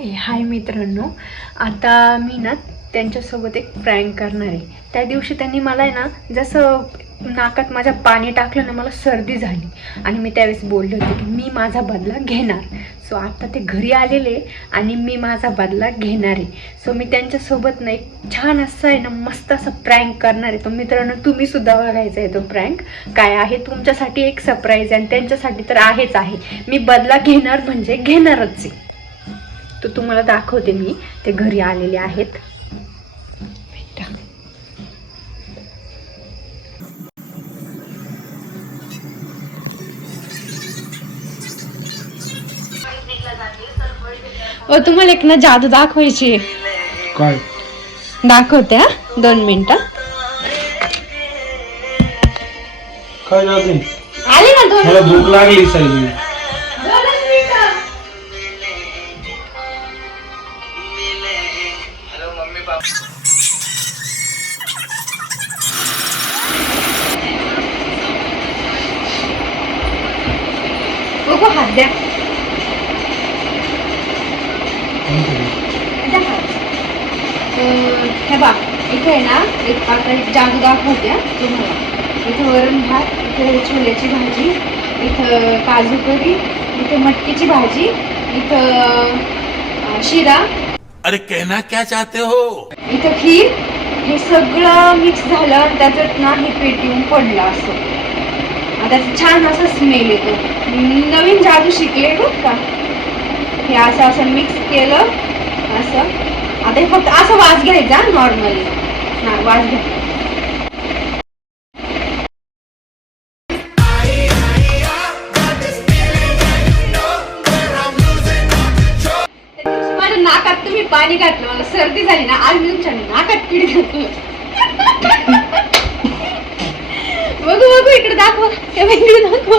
ए हाय मित्रांनो. आता मी ना त्यांच्यासोबत एक प्रँक करणार आहे. त्या दिवशी त्यांनी मला आहे ना जसं नाकात माझ्या पाणी टाकलं ना मला सर्दी झाली. आणि मी त्यावेळेस बोलले होते की मी माझा बदला घेणार. सो आता ते घरी आलेले आणि मी माझा बदला घेणार आहे. सो मी त्यांच्यासोबत ना एक छान असं आहे ना मस्त असं प्रँक करणार आहे. तो मित्रांनो तुम्ही सुद्धा बघायचा आहे तो प्रँक काय आहे? तुमच्यासाठी एक सरप्राईज आहे आणि त्यांच्यासाठी तर आहेच आहे. मी बदला घेणार म्हणजे घेणारच आहे. तो तुम्हाला दाखवते मी. ते घरी आलेले आहेत. ओ तुम्हाला एक ना जादू दाखवायची. काय? दाखवते हा? दोन मिनिटं. काय आले ना दोन मला भूक लागली साहेब हात द्या. द्या अं, हे बा इथे आहे ना एक आता एक जादू दाखवते हा तुम्हाला. इथं वरण भात इथे छोल्याची भाजी इथं काजू करी इथं मटकीची भाजी इथं शिरा अरे कहना क्या चाहते हो? इथं खीर हे सगळं मिक्स झालं आणि त्याच्यात नाही पेट येऊन पडलं असं. आता छान असा स्मेल येतो. नवीन जादू शिकले बघ का. हे असं असं मिक्स केलं असं. आता हे फक्त असं वास घ्यायचा नॉर्मली वास घ्या. पाणी घातलं मला सर्दी झाली ना आज मी तुमच्या नाकात पीठ घातलं. बघू बघू इकडे दाखव. इकडे दाखव.